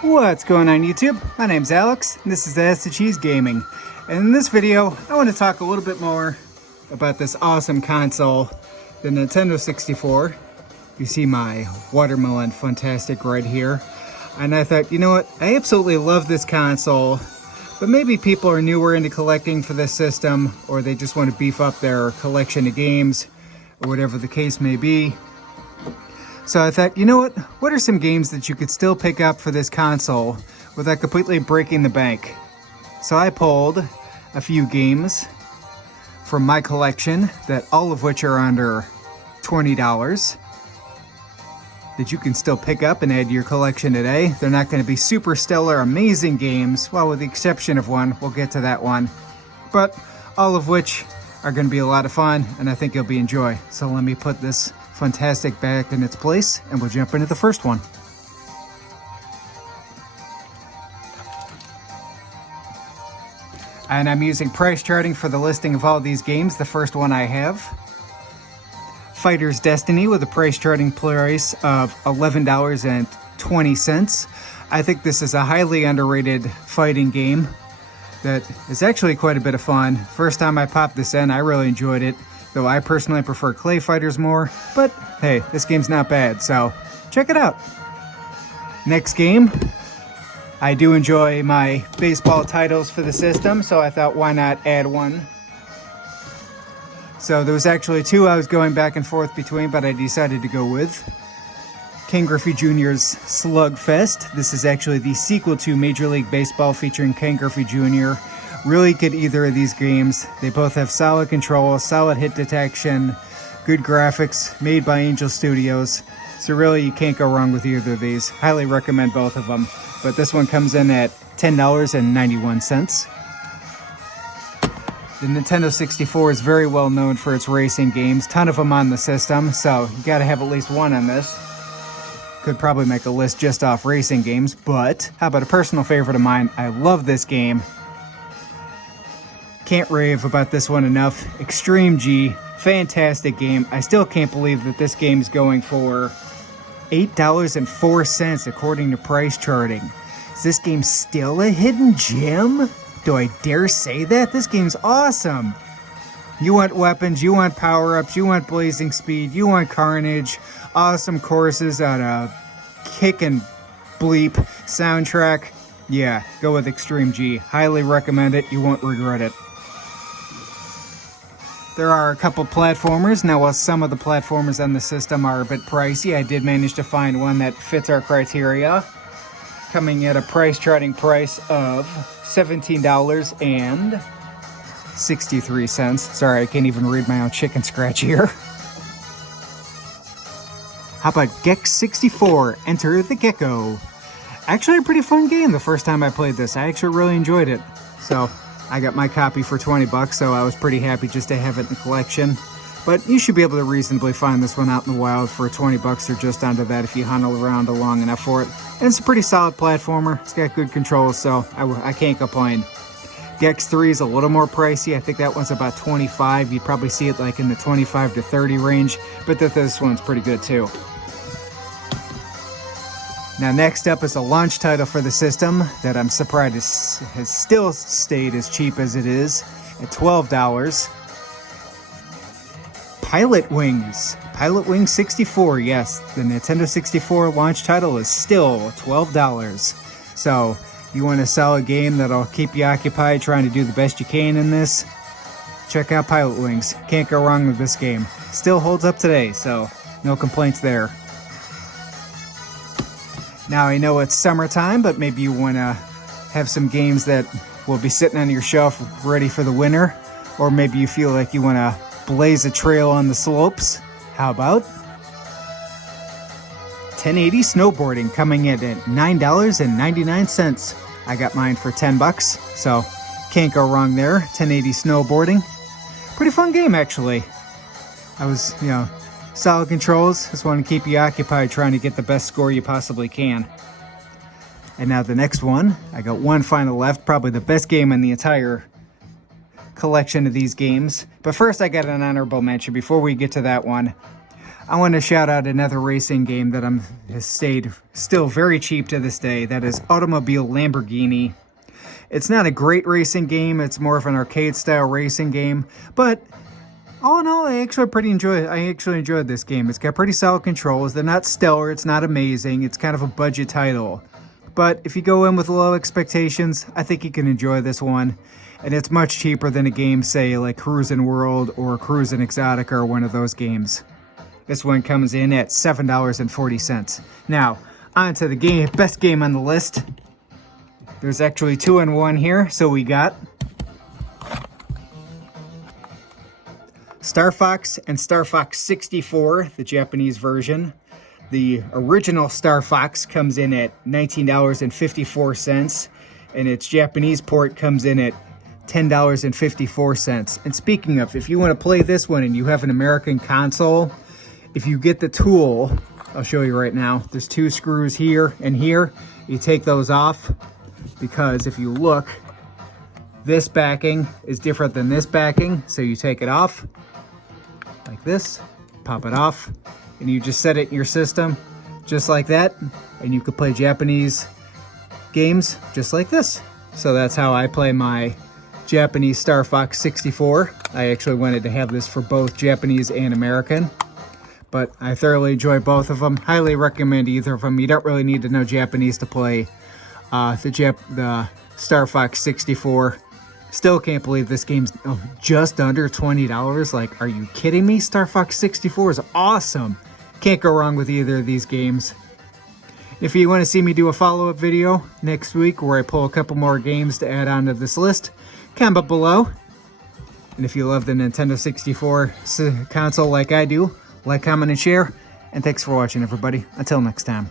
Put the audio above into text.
What's going on YouTube? My name's Alex, and this is That's the Cheese Gaming. And in this video, I want to talk a little bit more about this awesome console, the Nintendo 64. You see my watermelon fantastic right here. And I thought, you know what, I absolutely love this console, but maybe people are newer into collecting for this system, or they just want to beef up their collection of games, or whatever the case may be. So I thought, you know what are some games that you could still pick up for this console without completely breaking the bank? So I pulled a few games from my collection, that all of which are under $20, that you can still pick up and add to your collection today. They're not going to be super stellar, amazing games, well, with the exception of one. We'll get to that one. But all of which are going to be a lot of fun, and I think you'll be enjoy. So let me put this fantastic back in its place, and we'll jump into the first one. And I'm using price charting for the listing of all these games. The first one I have, Fighter's Destiny, with a price charting price of $11.20. I think this is a highly underrated fighting game that is actually quite a bit of fun. First time I popped this in, I really enjoyed it, though I personally prefer Clay Fighters more, but hey, this game's not bad, so check it out. Next game, I do enjoy my baseball titles for the system, so I thought, why not add one? So there was actually two I was going back and forth between, but I decided to go with Ken Griffey Jr.'s Slugfest. This is actually the sequel to Major League Baseball featuring Ken Griffey Jr. Really good either of these games. They both have solid control, solid hit detection, good graphics, made by Angel Studios. So really you can't go wrong with either of these. Highly recommend both of them. But this one comes in at $10.91. The Nintendo 64 is very well known for its racing games. Ton of them on the system, so you gotta have at least one on this. Could probably make a list just off racing games, but how about a personal favorite of mine? I love this game. Can't rave about this one enough. Extreme G, fantastic game. I still can't believe that this game's going for $8.04 according to price charting. Is this game still a hidden gem? Do I dare say that? This game's awesome. You want weapons, you want power-ups, you want blazing speed, you want carnage, awesome courses on a kick and bleep soundtrack. Yeah, go with Extreme G. Highly recommend it. You won't regret it. There are a couple platformers. Now, while some of the platformers on the system are a bit pricey, I did manage to find one that fits our criteria, coming at a price charting price of $17.63. Sorry, I can't even read my own chicken scratch here. How about Gex 64, Enter the Gecko? Actually a pretty fun game the first time I played this. I actually really enjoyed it. So I got my copy for 20 bucks, so I was pretty happy just to have it in the collection. But you should be able to reasonably find this one out in the wild for 20 bucks or just under that if you hunt around long enough for it. And it's a pretty solid platformer. It's got good controls, so I can't complain. Gex 3 is a little more pricey. I think that one's about 25. You'd probably see it like in the 25 to 30 range, but this one's pretty good too. Now next up is a launch title for the system that I'm surprised has still stayed as cheap as it is at $12. Pilot Wings 64. Yes, the Nintendo 64 launch title is still $12. So you want a solid game that'll keep you occupied trying to do the best you can in this? Check out Pilot Wings. Can't go wrong with this game. Still holds up today, so no complaints there. Now I know it's summertime, but maybe you want to have some games that will be sitting on your shelf ready for the winter, or maybe you feel like you want to blaze a trail on the slopes. How about 1080 Snowboarding, coming in at $9.99. I got mine for 10 bucks, so can't go wrong there. 1080 Snowboarding. Pretty fun game, actually. I was, solid controls. Just want to keep you occupied trying to get the best score you possibly can. And now the next one. I got one final left. Probably the best game in the entire collection of these games. But first I got an honorable mention before we get to that one. I want to shout out another racing game that has stayed still very cheap to this day. That is Automobile Lamborghini. It's not a great racing game. It's more of an arcade style racing game, but all in all, I actually enjoyed this game. It's got pretty solid controls. They're not stellar. It's not amazing. It's kind of a budget title. But if you go in with low expectations, I think you can enjoy this one. And it's much cheaper than a game, say, like Cruisin' World or Cruisin' Exotica or one of those games. This one comes in at $7.40. Now, on to the best game on the list. There's actually 2 in 1 here. So we got Star Fox and Star Fox 64, the Japanese version. The original Star Fox comes in at $19.54, and its Japanese port comes in at $10.54. And speaking of, if you want to play this one and you have an American console, if you get the tool, I'll show you right now. There's 2 screws here and here. You take those off because if you look, this backing is different than this backing. So you take it off like this, pop it off, and you just set it in your system just like that. And you could play Japanese games just like this. So that's how I play my Japanese Star Fox 64. I actually wanted to have this for both Japanese and American, but I thoroughly enjoy both of them. Highly recommend either of them. You don't really need to know Japanese to play the Star Fox 64. Still can't believe this game's just under $20. Like, are you kidding me? Star Fox 64 is awesome. Can't go wrong with either of these games. If you want to see me do a follow-up video next week where I pull a couple more games to add onto this list, comment below. And if you love the Nintendo 64 console like I do, like, comment, and share. And thanks for watching, everybody. Until next time.